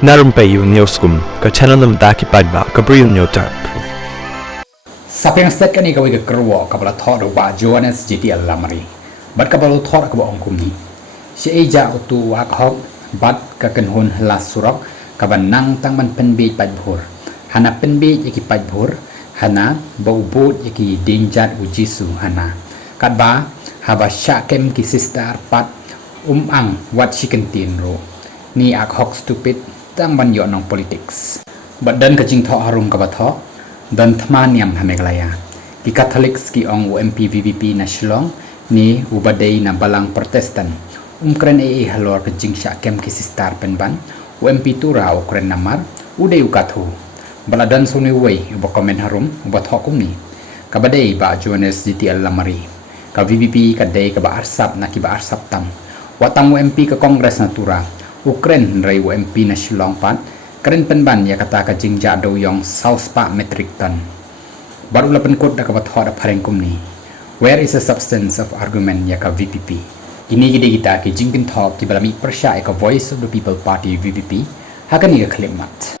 Na Rympei U ka channel nabynta paidbah Bri U Hynñiewtrep. Sapeng stek kan ikaw ikakruwa kabala thod ba Johannes GT Alamari. Bat kabalo thod akaba ongkum ni. Si eja utu akhok bat kakenhun las surok kaban nang tangman penbi paidbhur. Hana penbi yaki paidbhur hana baubut yaki dingjat ujisu hana. Kadba haba Shah kem ki sistar pat ang wat shikentin ro. Ni akhok stupid tang ban yo nong politics. Bat dan kynthoh harum kabatho dan teman yang hameglaya. Ki Catholics ki ong UMP VPP na Shillong ni ubadai na balang Protestan. Kren halor ke Shah kem ki sistar penban UMP tura ukren namar udai ukathu. Baladan suni wei uba komen harum uba thokum ni. Kabadai ba Johannes GT Alamari. Ka VPP kadai ka ba arsap na ki ba arsap tam. Watang UMP ke Kongres na tura. Ukren rai UMP na Shillong pat keren penban ya kata ka jingja do yong south pa metric ton. Baru lapan kot da ka bathod da pharengkum ni. Where is the substance of argument ya ka VPP? Ini gide kita ki jingkin thok ki balami persya ka voice of the people party VPP hakan ni ka khlemat.